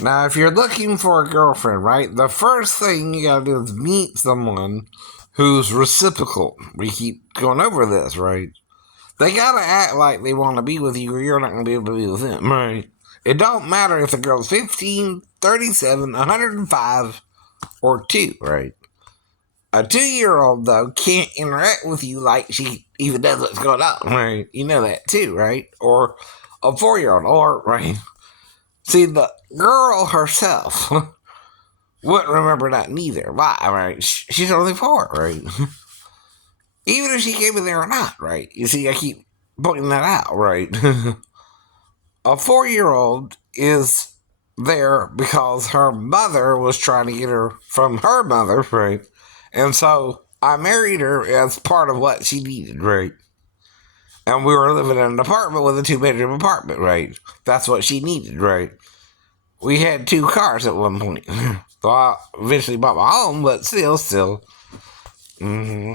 Now, if you're looking for a girlfriend, right, the first thing you gotta do is meet someone who's reciprocal. We keep going over this, right? They gotta act like they want to be with you, or you're not gonna be able to be with them, right? It don't matter if the girl's 15, 37, 105, or 2, right? A 2-year-old, though, can't interact with you like she even knows what's going on, right? You know that, too, right? Or a 4-year-old, or, right? See, the girl herself wouldn't remember that neither. Why, right? She's only 4, right? Even if she came in there or not, right? You see, I keep pointing that out, right? A 4-year-old is there because her mother was trying to get her from her mother, right? And so I married her as part of what she needed, right? And we were living in an apartment with a 2-bedroom apartment, right? That's what she needed, right? We had 2 cars at one point. So I eventually bought my home, but still. Mm-hmm.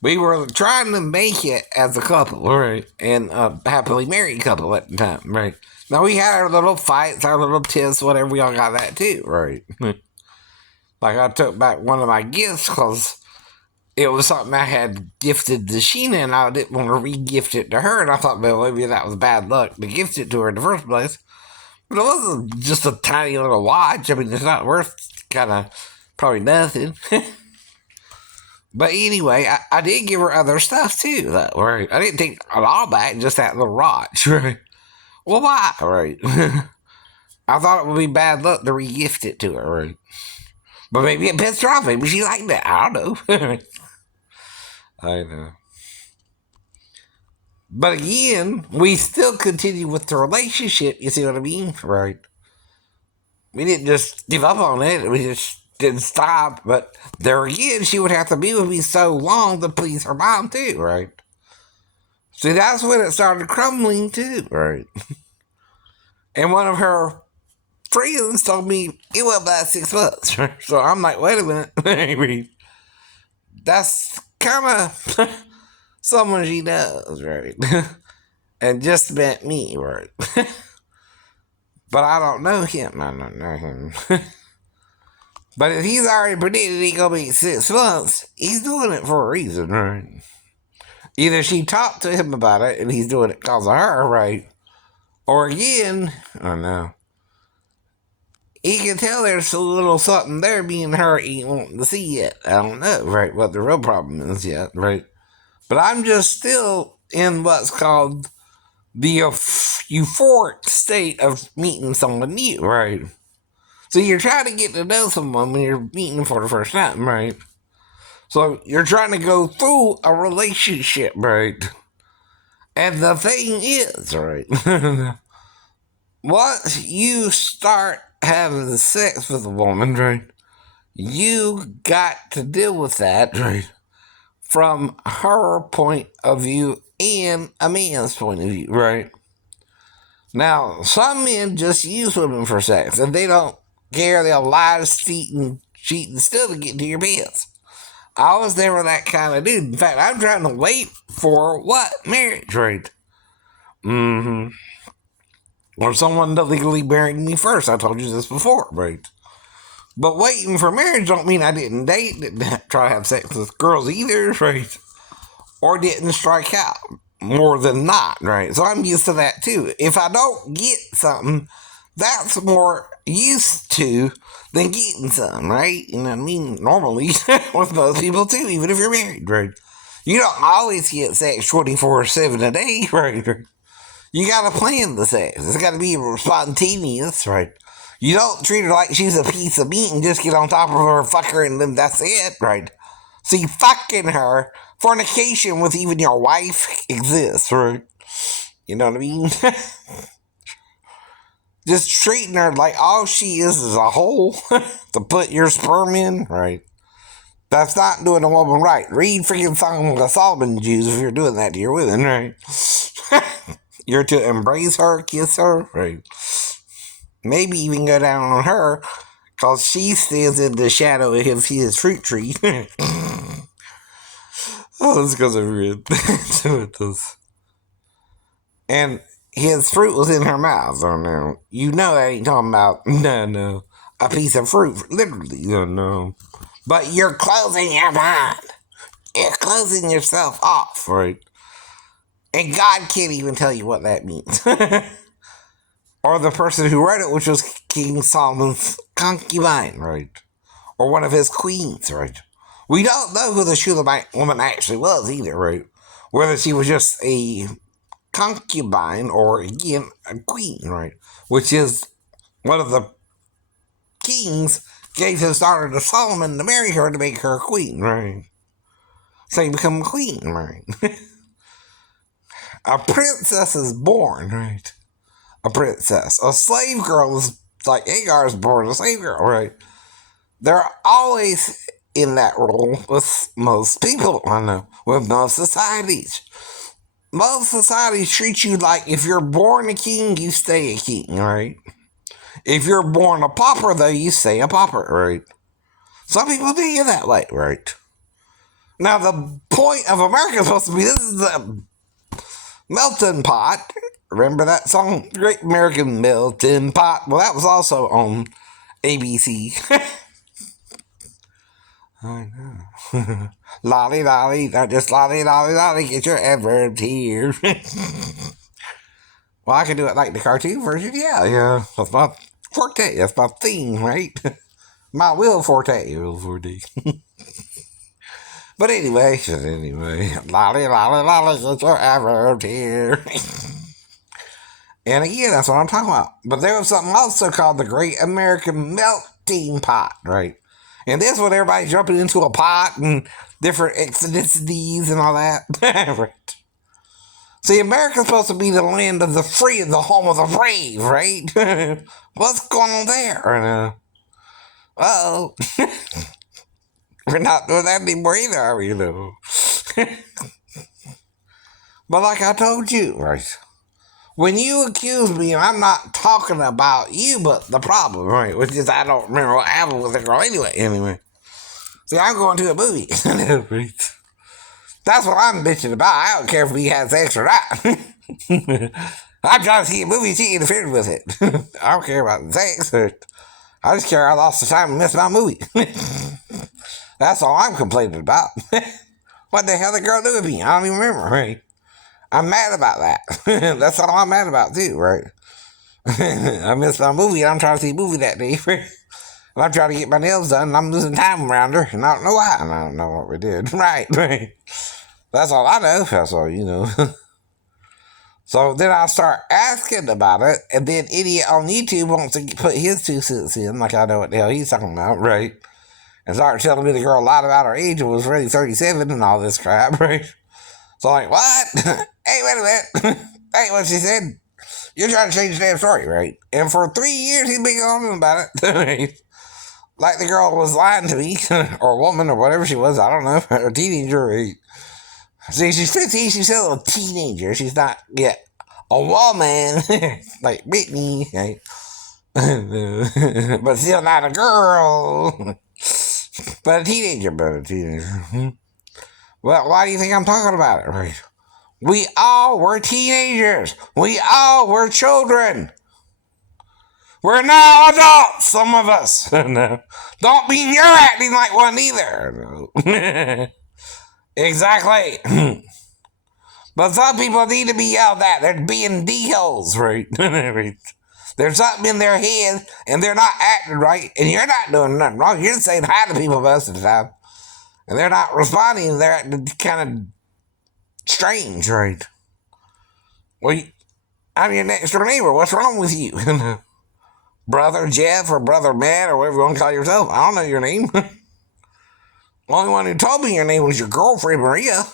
We were trying to make it as a couple, right? And a happily married couple at the time, right? Now we had our little fights, our little tiffs, whatever. We all got that too, right? Like I took back one of my gifts because it was something I had gifted to Sheena, and I didn't want to re-gift it to her. And I thought, well, maybe that was bad luck to gift it to her in the first place. But it wasn't just a tiny little watch. I mean, it's not worth kind of probably nothing. But anyway, I did give her other stuff too, though, right? I didn't take it all back, just that little watch, right? Well, why, right? I thought it would be bad luck to re-gift it to her, right? But maybe it pissed her off. Maybe she liked that. I don't know. I know. But again, we still continue with the relationship. You see what I mean? Right. We didn't just give up on it. We just didn't stop. But there again, she would have to be with me so long to please her mom, too, right? See, that's when it started crumbling, too, right? And one of her friends told me it was about 6 months. Right? So I'm like, wait a minute. That's kind of someone she knows, right? And just met me, right? But I don't know him. I don't know him. But if he's already predicted he's gonna be 6 months, he's doing it for a reason, right? Either she talked to him about it and he's doing it because of her, right? Or again, I don't know. He can tell there's a little something there being her he ain't wanting to see yet. I don't know, right? What the real problem is yet, right? But I'm just still in what's called the euphoric state of meeting someone new, right? So you're trying to get to know someone when you're meeting them for the first time, right? So you're trying to go through a relationship, right? And the thing is, right, once you start having sex with a woman, right, you got to deal with that, right, from her point of view and a man's point of view, right? Now, some men just use women for sex, and they don't care. They'll lie, cheat, and still to get into your pants. I was never that kind of dude. In fact, I'm trying to wait for what? Marriage, right? Mm-hmm. Or someone to legally marry me first. I told you this before, right? But waiting for marriage don't mean I didn't date, didn't try to have sex with girls either, right? Or didn't strike out more than not, right? So I'm used to that too. If I don't get something, that's more used to than getting something, right? You know what I mean? Normally, with most people too, even if you're married, right? You don't always get sex 24/7 a day, right? You gotta plan the sex. It's gotta be spontaneous, right? You don't treat her like she's a piece of meat and just get on top of her, fuck her, and then that's it, right? See, fucking her, fornication with even your wife exists, right? You know what I mean? Just treating her like all she is a hole to put your sperm in, right? That's not doing a woman right. Read freaking Song of the Solomon Jews if you're doing that to your women, right? You're to embrace her, kiss her, right? Maybe even go down on her, because she stands in the shadow of his fruit tree. Oh, this goes over it. And his fruit was in her mouth. Oh no. You know that ain't talking about, no, a piece of fruit, literally, no. But you're closing your mind. You're closing yourself off, right? And God can't even tell you what that means. Or the person who wrote it, which was King Solomon's concubine, right? Or one of his queens, right? We don't know who the Shulamite woman actually was either, right? Whether she was just a concubine or, again, a queen, right? Which is one of the kings gave his daughter to Solomon to marry her to make her a queen, right? So you become a queen, right? A princess is born, right? A princess. A slave girl is like Hagar is born a slave girl, right? They're always in that role with most people, I know, with most societies. Most societies treat you like if you're born a king, you stay a king, right? If you're born a pauper, though, you stay a pauper, right? Some people do you that way, right? Now, the point of America is supposed to be this is the melting pot. Remember that song? Great American Melting Pot. Well, that was also on ABC. I know. Lolly, lolly, not just lolly, lolly, lolly, get your adverbs here. Well, I can do it like the cartoon version. Yeah. That's my forte. That's my theme, right? My will forte. But anyway, lolly, lolly, lolly, get your adverbs here. And again, that's what I'm talking about. But there was something also called the Great American Melting Pot, right? And this is when everybody's jumping into a pot and different ethnicities and all that. Right. See, America's supposed to be the land of the free and the home of the brave, right? What's going on there? Uh-oh. We're not doing that anymore either, are we? But like I told you, right? When you accuse me, I'm not talking about you, but the problem, right? Which is I don't remember what happened with the girl anyway. See, I'm going to a movie. That's what I'm bitching about. I don't care if he has sex or not. I'm trying to see a movie, she interfered with it. I don't care about the sex. I just care I lost the time and missed my movie. That's all I'm complaining about. What the hell did the girl do with me? I don't even remember, right? I'm mad about that. That's all I'm mad about, too, right? I missed my movie, and I'm trying to see a movie that day. And I'm trying to get my nails done, and I'm losing time around her, and I don't know why, and I don't know what we did. Right. That's all I know. That's all you know. So then I start asking about it, and then idiot on YouTube wants to put his 2 cents in, like I know what the hell he's talking about, right? And start telling me the girl lied about her age and was really 37 and all this crap, right? So I'm like, what? Hey, wait a minute. Hey, what she said? You're trying to change the damn story, right? And for 3 years, he's been going about it. Like the girl was lying to me, or a woman, or whatever she was, I don't know, a teenager. Right? See, she's 15, she's still a teenager. She's not yet a woman, like Whitney, right? But still not a girl. But a teenager. Well, why do you think I'm talking about it, right? We all were teenagers. We all were children. We're now adults, some of us. No. Don't mean you're acting like one either. No. Exactly. But some people need to be yelled at. They're being D-holes, right? There's something in their head, and they're not acting right, and you're not doing nothing wrong. You're saying hi to people most of the time, and they're not responding. They're acting kind of strange, right? Well, I'm your next door neighbor. What's wrong with you? Brother Jeff or Brother Matt or whatever you want to call yourself. I don't know your name. The only one who told me your name was your girlfriend, Maria.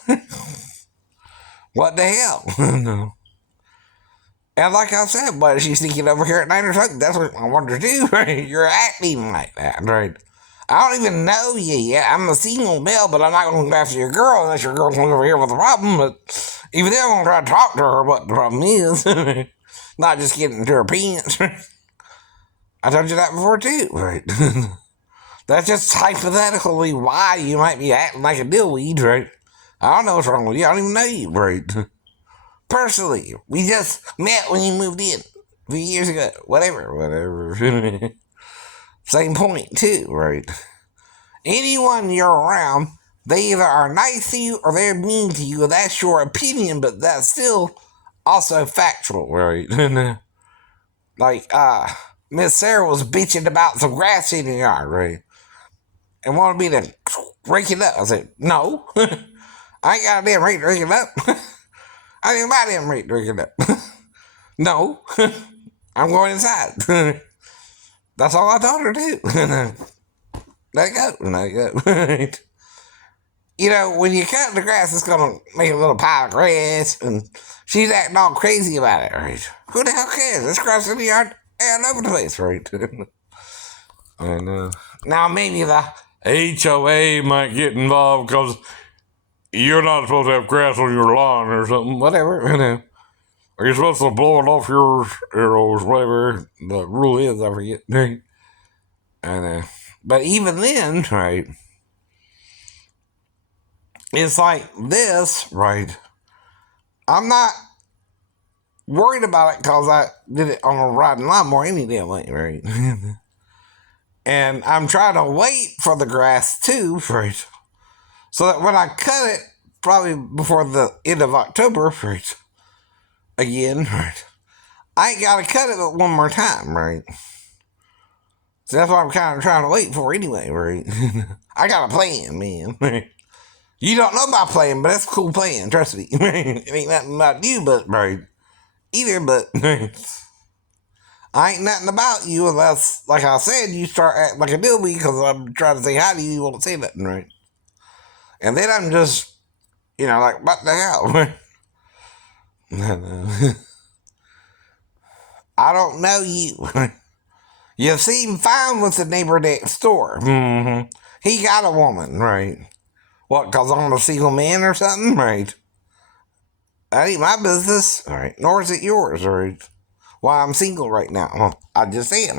What the hell? No. And like I said, why is she sneaking over here at 9 or something? That's what I wanted to do, right? You're acting like that, right? I don't even know you yet. I'm a single male, but I'm not going to go after your girl unless your girl comes over here with a problem. But even then, I'm going to try to talk to her what the problem is. Not just getting into her pants. I told you that before, too, right? That's just hypothetically why you might be acting like a dillweed, right? I don't know what's wrong with you. I don't even know you, right? personally. We just met when you moved in a few years ago. Whatever. Same point, too, right? Anyone you're around, they either are nice to you or they're mean to you. That's your opinion, but that's still also factual, right? Like, Miss Sarah was bitching about some grass in the yard, right? And wanted me to rake it up. I said, no. I ain't got a damn rake to rake it up. I ain't my damn rake to rake it up. No. I'm going inside. That's all I told her to do. Let it go. You know, when you cut the grass, it's going to make a little pile of grass, and she's acting all crazy about it, right? Who the hell cares? There's grass in the yard all over the place, right? And now maybe the HOA might get involved because you're not supposed to have grass on your lawn or something, whatever, Or you're supposed to blow it off your arrows, whatever the rule is, I forget. And, but even then, right, it's like this, right? I'm not worried about it because I did it on a riding lawnmower any damn way, right? And I'm trying to wait for the grass too, right? So that when I cut it, probably before the end of October, right? Again, right? I ain't got to cut it one more time, right? So that's what I'm kind of trying to wait for anyway, right? I got a plan, man. You don't know my plan, but that's a cool plan, trust me. It ain't nothing about you, but, right? Either, but I ain't nothing about you unless, like I said, you start acting like a newbie because I'm trying to say hi to you, you won't say nothing, right? And then I'm just, like, what the hell? I don't know you. You seem fine with the neighbor next door. Mm-hmm. He got a woman, right? What, because I'm a single man or something, right? That ain't my business, all right? Nor is it yours, right? Why I'm single right now. Well, I just am.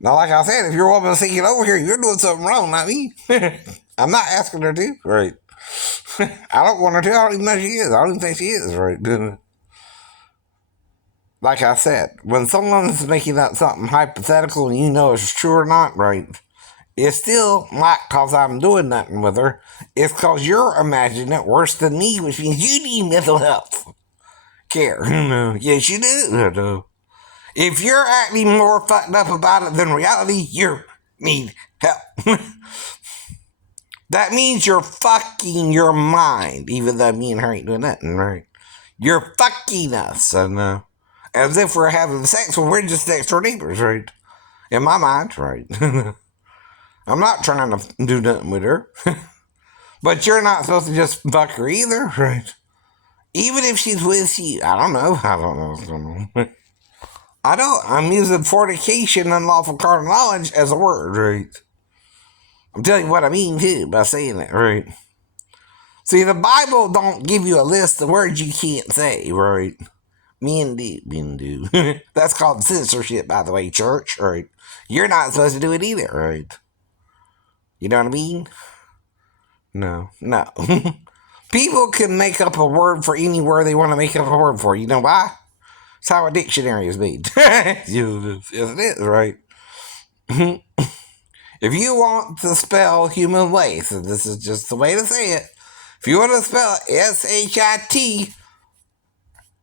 Now, like I said, if your woman's thinking over here, you're doing something wrong, not me. I'm not asking her to, right? I don't want her to. I don't even know she is. I don't even think she is, right? Like I said, when someone's making up something hypothetical and you know it's true or not, right? It's still not because I'm doing nothing with her. It's because you're imagining it worse than me, which means you need mental health care. Yes, you do. If you're acting more fucked up about it than reality, you need help. That means you're fucking your mind, even though me and her ain't doing nothing, right? You're fucking us, as if we're having sex when we're just next door neighbors, right? In my mind, right? I'm not trying to do nothing with her. But you're not supposed to just fuck her either, right? Even if she's with you. I don't know what's going on. I'm using fornication, unlawful carnal knowledge as a word, right? I'm telling you what I mean, too, by saying it, right? See, the Bible don't give you a list of words you can't say, right? Men do. That's called censorship, by the way, church, right? You're not supposed to do it either, right? You know what I mean? No. People can make up a word for any word they want to make up a word for. You know why? It's how a dictionary is made. Yes, it is, right? If you want to spell human waste, and this is just the way to say it, if you want to spell SHIT,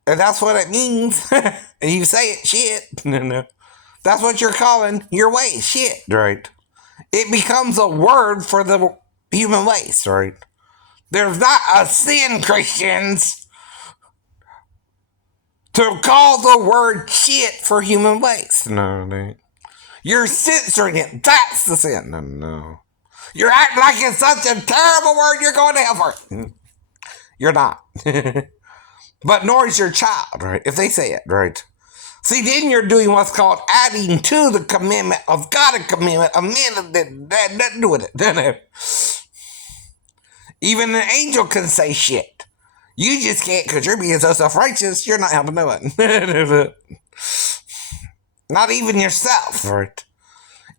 and that's what it means, and you say it, shit, no. That's what you're calling your waste, shit, right? It becomes a word for the human waste, right? There's not a sin, Christians, to call the word shit for human waste. No. You're censoring it. That's the sin. No. You're acting like it's such a terrible word you're going to hell for it. You're not. But nor is your child, right? If they say it, right? See, then you're doing what's called adding to the commandment of God, a commandment, a man that nothing to do with it. Even an angel can say shit. You just can't because you're being so self-righteous, you're not helping no one. Not even yourself, right?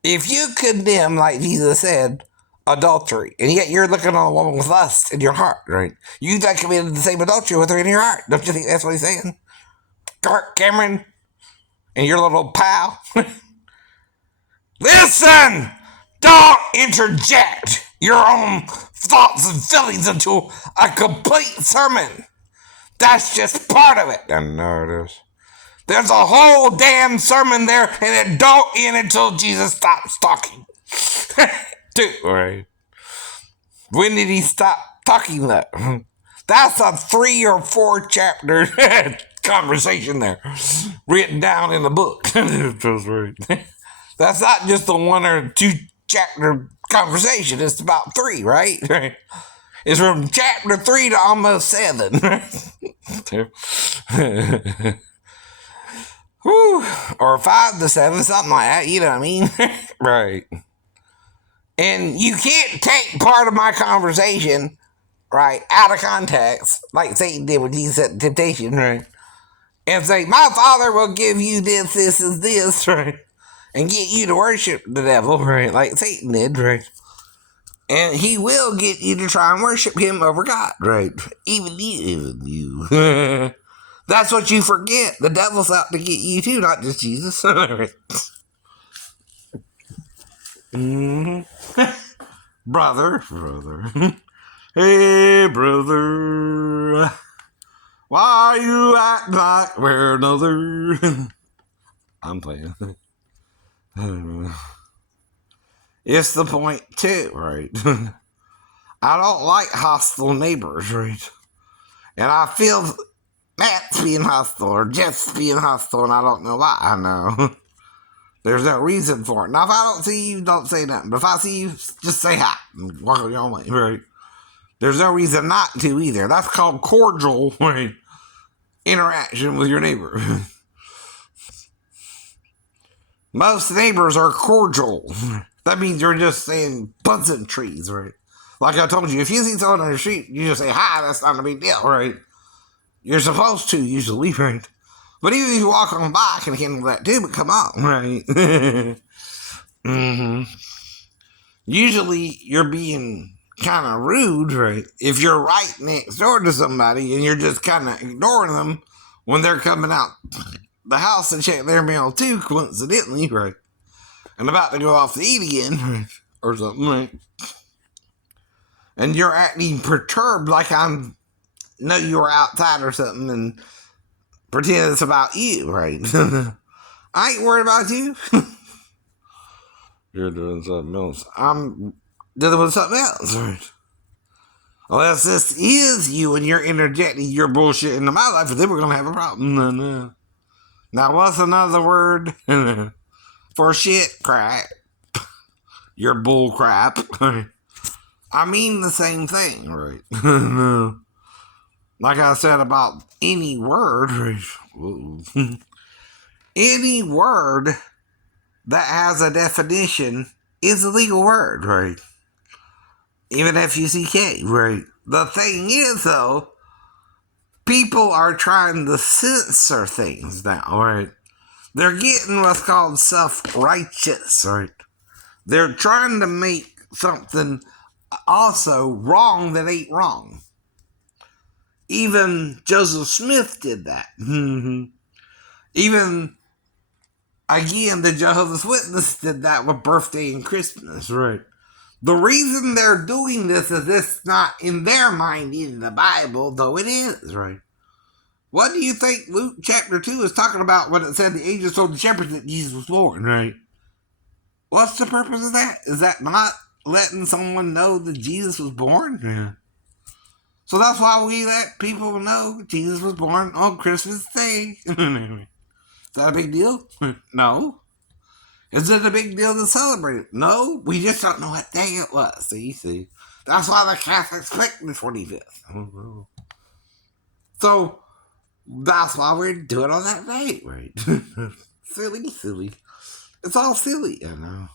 If you condemn, like Jesus said, adultery, and yet you're looking on a woman with lust in your heart, right? You done committed the same adultery with her in your heart. Don't you think that's what he's saying? Cameron and your little pal. Listen! Don't interject your own thoughts and feelings into a complete sermon. That's just part of it. I know it is. There's a whole damn sermon there, and it don't end until Jesus stops talking. Dude, right? When did he stop talking that? That's a 3 or 4 chapter conversation there, written down in the book. That's not just a 1 or 2 chapter conversation. It's about 3, right? It's from chapter 3 to almost 7. Whew. Or 5 to 7, something like that. You know what I mean? Right. And you can't take part of my conversation, right, out of context, like Satan did with Jesus at temptation, right? And say, my Father will give you this, this, and this, right? And get you to worship the devil, right? Like Satan did, right? And he will get you to try and worship him over God, right? Even you. That's what you forget. The devil's out to get you too, not just Jesus. Mm-hmm. Brother. Hey, brother. Why you act like we're another? I'm playing. It's the point too, right? I don't like hostile neighbors, right? And I feel Matt's being hostile or Jeff's being hostile, and I don't know why. I know. There's no reason for it. Now, if I don't see you, don't say nothing. But if I see you, just say hi and walk your own way, right? There's no reason not to either. That's called cordial, right? Interaction with your neighbor. Most neighbors are cordial. That means you're just saying pleasantries, right? Like I told you, if you see someone on the street, you just say hi. That's not a big deal, right? You're supposed to usually, right? But even if you walk on by, I can handle that too. But come on, right? Mm-hmm. Usually, you're being kind of rude, right? If you're right next door to somebody and you're just kind of ignoring them when they're coming out the house to check their mail too, coincidentally, right? And about to go off to eat again, right? Or something, right? And you're acting perturbed like I know you were outside or something and pretend it's about you, right? I ain't worried about you. You're doing something else. I'm dealing with something else, right? Unless this is you and you're interjecting your bullshit into my life, then we're going to have a problem. No. Now, what's another word for shit? Crap. Your bull crap. I mean the same thing, right? Like I said about any word, right? Any word that has a definition is a legal word, right? Even F-U-C-K, right? The thing is, though, people are trying to censor things now, right? They're getting what's called self-righteous, right? They're trying to make something also wrong that ain't wrong. Even Joseph Smith did that. Even, again, the Jehovah's Witness did that with birthday and Christmas, right? The reason they're doing this is it's not in their mind in the Bible, though it is, right? What do you think Luke chapter 2 is talking about when it said the angels told the shepherds that Jesus was born, right? What's the purpose of that? Is that not letting someone know that Jesus was born? Yeah. So that's why we let people know Jesus was born on Christmas Day. Is that a big deal? No. Is it a big deal to celebrate it? No. We just don't know what day it was. See? That's why the Catholics picked the 25th. So that's why we're doing on that day, right? Silly. It's all silly, I know.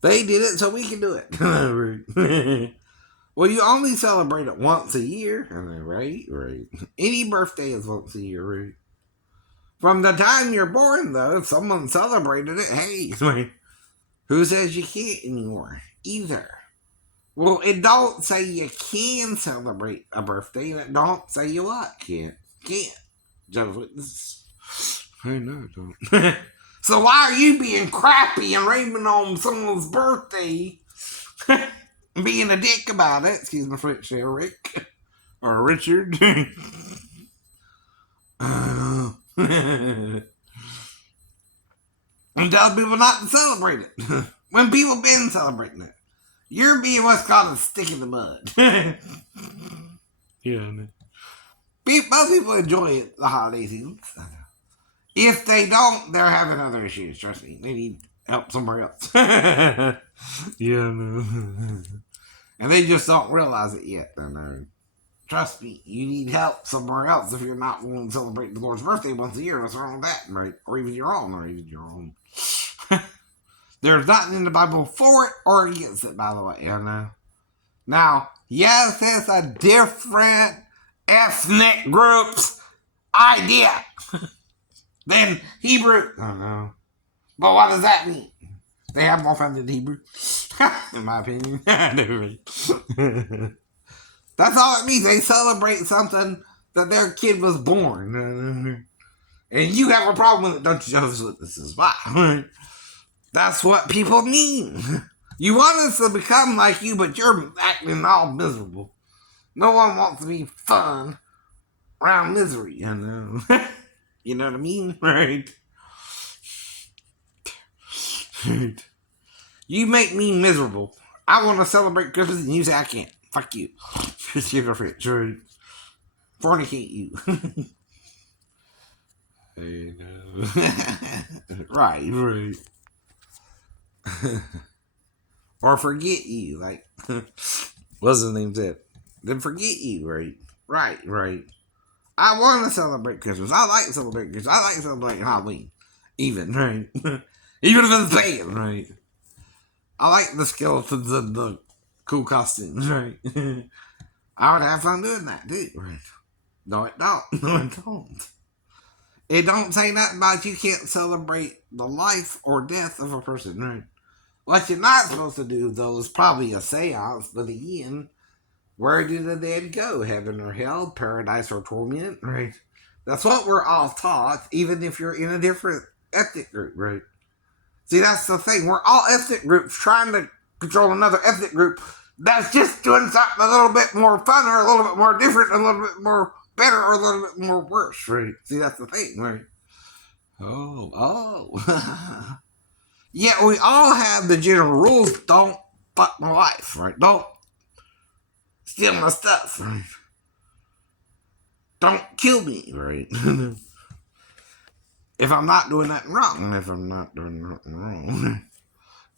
They did it so we can do it. Well, you only celebrate it once a year, right? Any birthday is once a year, right? From the time you're born, though, if someone celebrated it, hey, who says you can't anymore? either. Well, it don't say you can celebrate a birthday, and it don't say you what can't. Jehovah's Witnesses. I know it don't. So why are you being crappy and raving on someone's birthday? Being a dick about it. Excuse my French there, Rick. Or Richard. And tell people not to celebrate it. When people been celebrating it. You're being what's called a stick in the mud. Yeah, most people enjoy it, the holiday season. If they don't, they're having other issues. Trust me, they need help somewhere else. Yeah, no. And they just don't realize it yet. Trust me, you need help somewhere else if you're not willing to celebrate the Lord's birthday once a year. What's wrong with that, right? Or even your own. There's nothing in the Bible for it or against it, by the way. Now, yes, it's a different ethnic group's idea than Hebrew. I don't know. But what does that mean? They have more fun than Hebrew, in my opinion. That's all it means. They celebrate something that their kid was born. And you have a problem with it, don't you, Jehovah's Witnesses? Why? That's what people mean. You want us to become like you, but you're acting all miserable. No one wants to be fun around misery, You know what I mean? Right? You make me miserable. I want to celebrate Christmas and you say I can't. Fuck you. Sugar French, right? Fornicate you. Right. Or forget you, like what's his name said? Then forget you, right. I want to celebrate Christmas. I like celebrating Christmas. I like celebrating Halloween, even right. Even if it's bad, right. I like the skeletons and the cool costumes, right. I would have fun doing that too, right. No, it don't. It don't say nothing about you can't celebrate the life or death of a person, right. What you're not supposed to do, though, is probably a seance, but again, where do the dead go? Heaven or hell? Paradise or torment? Right. That's what we're all taught, even if you're in a different ethnic group, right? See, that's the thing. We're all ethnic groups trying to control another ethnic group that's just doing something a little bit more fun or a little bit more different, a little bit more better or a little bit more worse, right? See, that's the thing, right? Oh. Yeah, we all have the general rules. Don't fuck my wife, right? Don't steal my stuff, right? Don't kill me, right? If I'm not doing nothing wrong.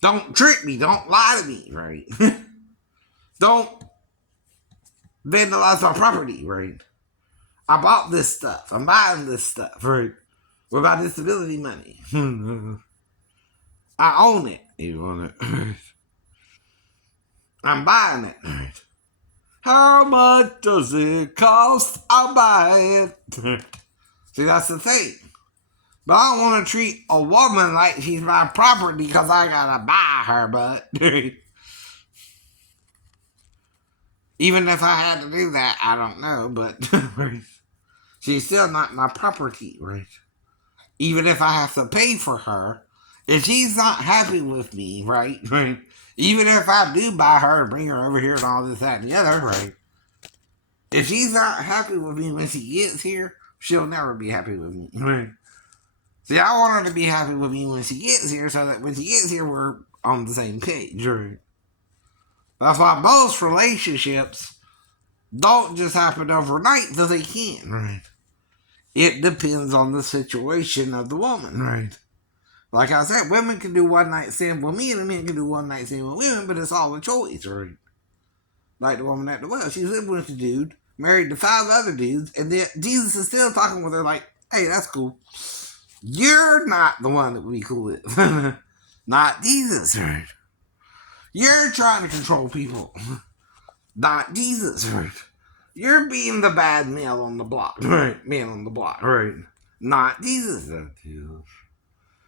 Don't trick me. Don't lie to me, right? Don't vandalize my property, right? I bought this stuff. I'm buying this stuff, right? With my disability money. I own it. You own it. I'm buying it. How much does it cost? I'll buy it. See, that's the thing. But I don't want to treat a woman like she's my property because I gotta buy her, but even if I had to do that, I don't know, but she's still not my property, right? Even if I have to pay for her, if she's not happy with me, right? Even if I do buy her and bring her over here and all this, that, and the other, right? If she's not happy with me when she gets here, she'll never be happy with me, right? See, I want her to be happy with me when she gets here so that when she gets here, we're on the same page, right? That's why most relationships don't just happen overnight, though they can, right? It depends on the situation of the woman, right? Like I said, women can do one night stand with me, and men can do one night stand with women, but it's all a choice, right? Like the woman at the well, she's living with the dude, married to 5 other dudes, and then Jesus is still talking with her like, hey, that's cool. You're not the one that we cool with. Not Jesus, right? You're trying to control people. Not Jesus, right? You're being the bad male on the block, right? Man on the block, right? Not Jesus,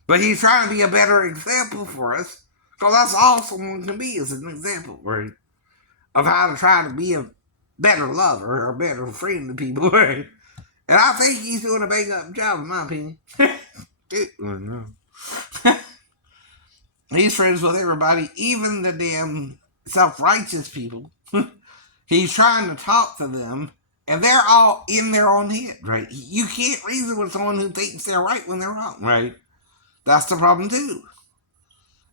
But he's trying to be a better example for us Because that's all someone can be as an example, right? Of how to try to be a better lover or a better friend to people, right? And I think he's doing a bang up job, in my opinion. He's friends with everybody, even the damn self righteous people. He's trying to talk to them, and they're all in their own head, right? You can't reason with someone who thinks they're right when they're wrong, right? That's the problem, too.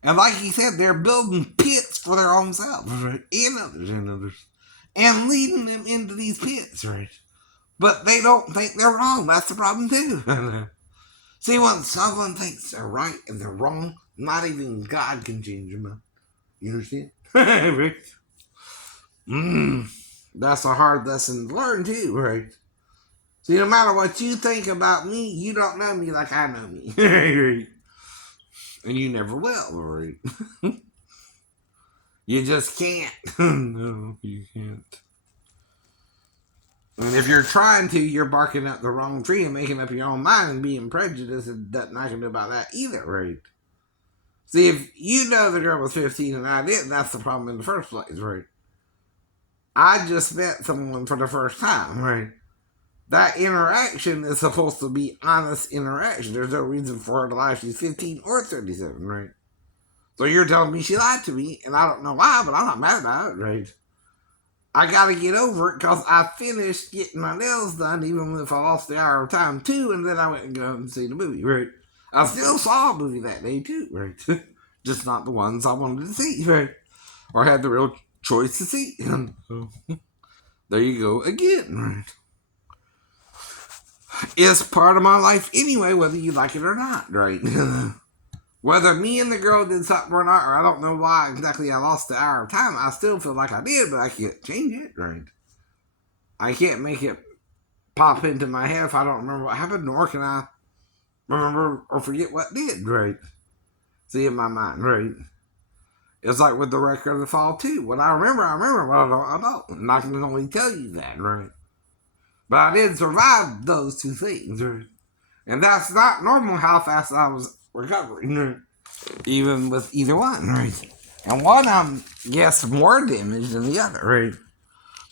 And like he said, they're building pits for their own selves, right? And others. And leading them into these pits, right? But they don't think they're wrong. That's the problem, too. See, when someone thinks they're right and they're wrong, not even God can change them. You understand? That's a hard lesson to learn, too, right? See, no matter what you think about me, you don't know me like I know me. And you never will, right? You just can't. No, you can't. And if you're trying to, you're barking up the wrong tree and making up your own mind and being prejudiced, and nothing I can do about that either, right? See, if you know the girl was 15 and I didn't, that's the problem in the first place, right? I just met someone for the first time, right? That interaction is supposed to be honest interaction. There's no reason for her to lie if she's 15 or 37, right? So you're telling me she lied to me, and I don't know why, but I'm not mad about it, right? I gotta get over it because I finished getting my nails done, even if I lost the hour of time too, and then I went and go and see the movie, right? I still saw a movie that day too, right? Just not the ones I wanted to see, right? Or had the real choice to see. So, there you go again, right? It's part of my life anyway, whether you like it or not, right? Whether me and the girl did something or not, or I don't know why exactly I lost the hour of time, I still feel like I did, but I can't change it, right? I can't make it pop into my head if I don't remember what happened, nor can I remember or forget what did, right? See, in my mind, right? It's like with the Record of the Fall, too. What I remember, what I don't. And I can only tell you that, right? But I did survive those two things, right? And that's not normal how fast I was recovering, right? Even with either one, right? And one, I'm guess more damaged than the other, right?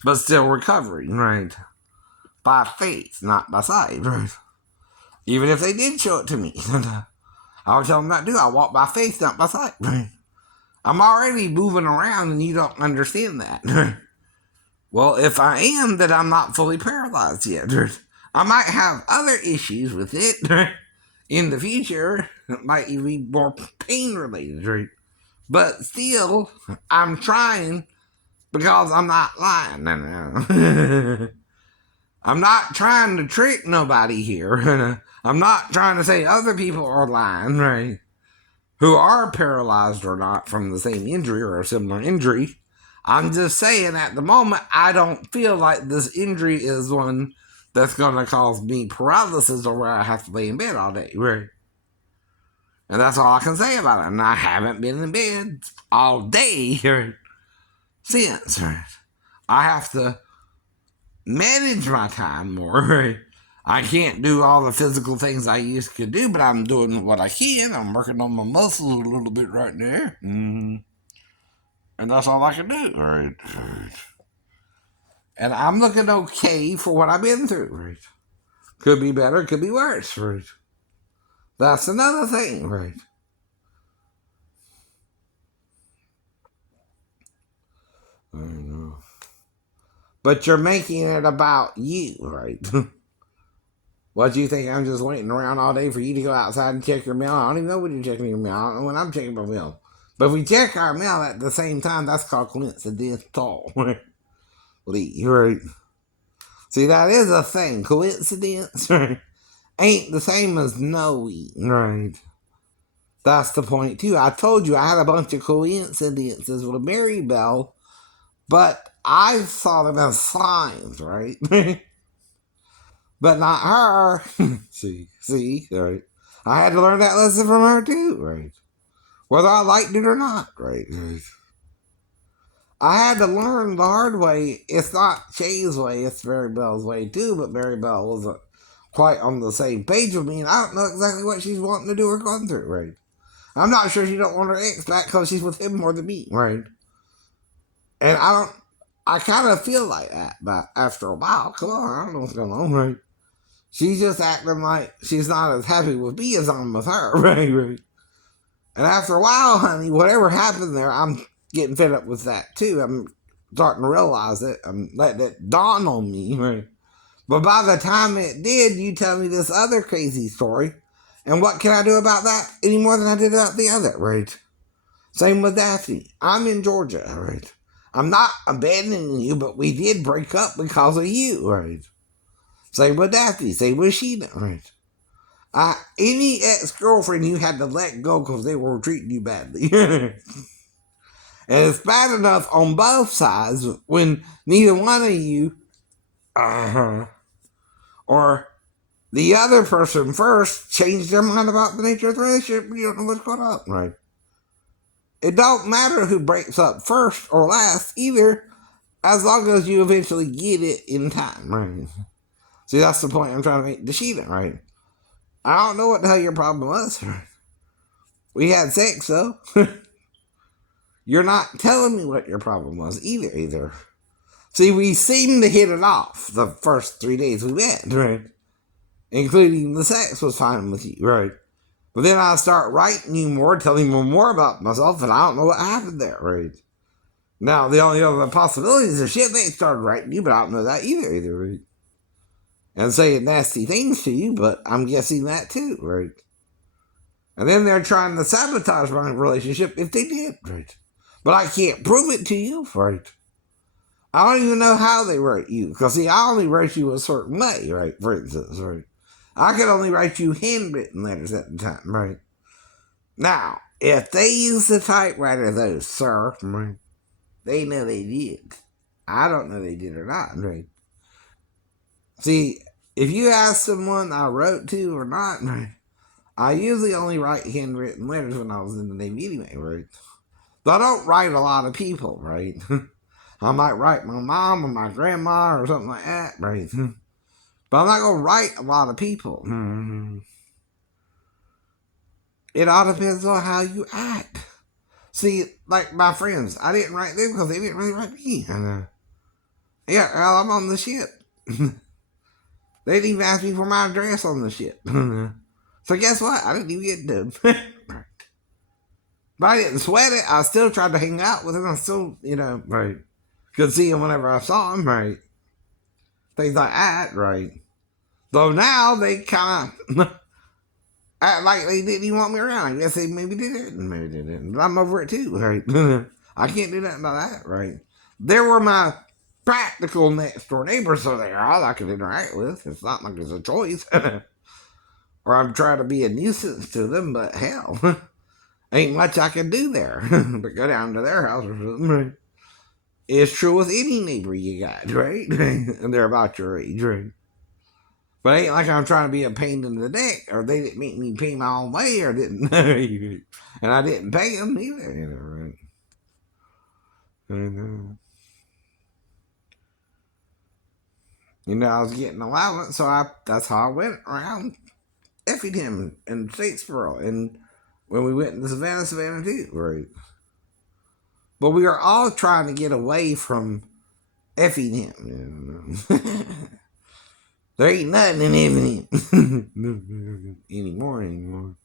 But still recovering, right? By faith, not by sight, right? Even if they did show it to me, I would tell them not to. I walk by faith, not by sight, right? I'm already moving around and you don't understand that. Well, if I am, then I'm not fully paralyzed yet. I might have other issues with it in the future. It might even be more pain related, right? But still, I'm trying because I'm not lying. No. I'm not trying to trick nobody here. I'm not trying to say other people are lying, right? Who are paralyzed or not from the same injury or a similar injury. I'm just saying at the moment, I don't feel like this injury is one that's going to cause me paralysis or where I have to lay in bed all day, right? And that's all I can say about it. And I haven't been in bed all day since, right? I have to manage my time more, right? I can't do all the physical things I used to do, but I'm doing what I can. I'm working on my muscles a little bit right there. And that's all I can do. Right. And I'm looking okay for what I've been through. Right. Could be better, could be worse. Right. That's another thing. Right. I don't know. But you're making it about you, right? What do you think? I'm just waiting around all day for you to go outside and check your mail? I don't even know when you're checking your mail. I don't know when I'm checking my mail. But if we check our mail at the same time, that's called coincidental. Right? See, that is a thing. Coincidence, right? Ain't the same as knowing, right? That's the point, too. I told you I had a bunch of coincidences with Mary Bell, but I saw them as signs, right? But not her. see, right? I had to learn that lesson from her too, right? Whether I liked it or not, right? I had to learn the hard way. It's not Shay's way, it's Mary Bell's way too, but Mary Bell wasn't quite on the same page with me, and I don't know exactly what she's wanting to do or going through, right? I'm not sure she don't want her ex back because she's with him more than me, right? And I kind of feel like that, but after a while, come on, I don't know what's going on, right? She's just acting like she's not as happy with me as I'm with her, right? Right. And after a while, honey, whatever happened there, I'm getting fed up with that too. I'm starting to realize it. I'm letting it dawn on me, right? But by the time it did, you tell me this other crazy story. And what can I do about that any more than I did about the other, right? Same with Daphne. I'm in Georgia, right? I'm not abandoning you, but we did break up because of you, right? Same with Daphne. Same with Sheena, right? Any ex-girlfriend you had to let go because they were treating you badly. And it's bad enough on both sides when neither one of you, or the other person first changed their mind about the nature of the relationship. You don't know what's going on, right? It don't matter who breaks up first or last either, as long as you eventually get it in time, right? See, that's the point I'm trying to make to Sheena, right? I don't know what the hell your problem was. Right? We had sex, though. You're not telling me what your problem was either. See, we seemed to hit it off the first 3 days we met, right? Including the sex was fine with you, right? But then I start writing you more, telling you more about myself, and I don't know what happened there, right? Now, the only other possibilities are shit, they started writing you, but I don't know that either, right? And saying nasty things to you, but I'm guessing that too, right? And then they're trying to sabotage my relationship if they did, right? But I can't prove it to you, right? I don't even know how they write you, because see, I only write you a certain way, right? For instance, right? I could only write you handwritten letters at the time, right? Now, if they use the typewriter, though, sir, right, they know they did. I don't know they did or not, right? See, if you ask someone I wrote to or not, right, I usually only write handwritten letters when I was in the Navy anyway, right? But I don't write a lot of people, right? I might write my mom or my grandma or something like that, right? But I'm not going to write a lot of people. It all depends on how you act. See, like my friends, I didn't write them because they didn't really write me. Yeah, well, I'm on the ship. They didn't even ask me for my address on the ship. So guess what? I didn't even get them. But I didn't sweat it. I still tried to hang out with them. I still, right, could see them whenever I saw them, right? Things like that, right? Though now they kind of act like they didn't even want me around. I guess they maybe did, maybe they didn't. But I'm over it too, right? I can't do nothing about that, right? They were my practical next door neighbors, so they're all I could interact with. It's not like it's a choice. Or I'm trying to be a nuisance to them, but hell, ain't much I can do there. But go down to their house or something, right? It's true with any neighbor you got, right? And they're about your age, right? But it ain't like I'm trying to be a pain in the neck, or they didn't make me pay my own way, or didn't, and I didn't pay them either, right? I was getting allowance, so that's how I went around Effingham and Statesboro, and when we went to Savannah too, right? But we are all trying to get away from Effingham. There ain't nothing in Effingham anymore.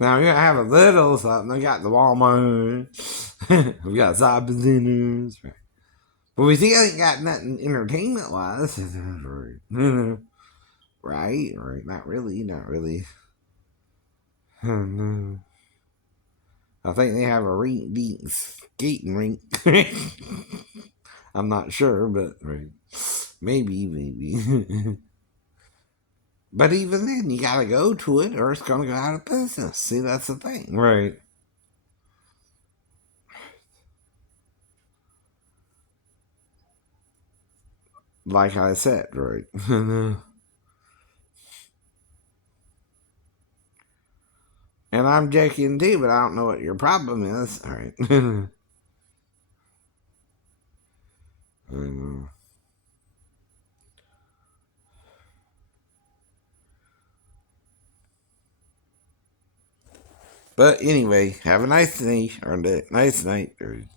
Now we gotta have a little something. I got the Walmart. We got shopping centers. But we still ain't got nothing entertainment wise. Right? Not really. I think they have a skating rink. I'm not sure, but right. Maybe. But even then, you gotta go to it or it's gonna go out of business. See, that's the thing. Right. Like I said, right. And I'm joking too, but I don't know what your problem is. All right. I know. But anyway, have a nice day or nice night. Or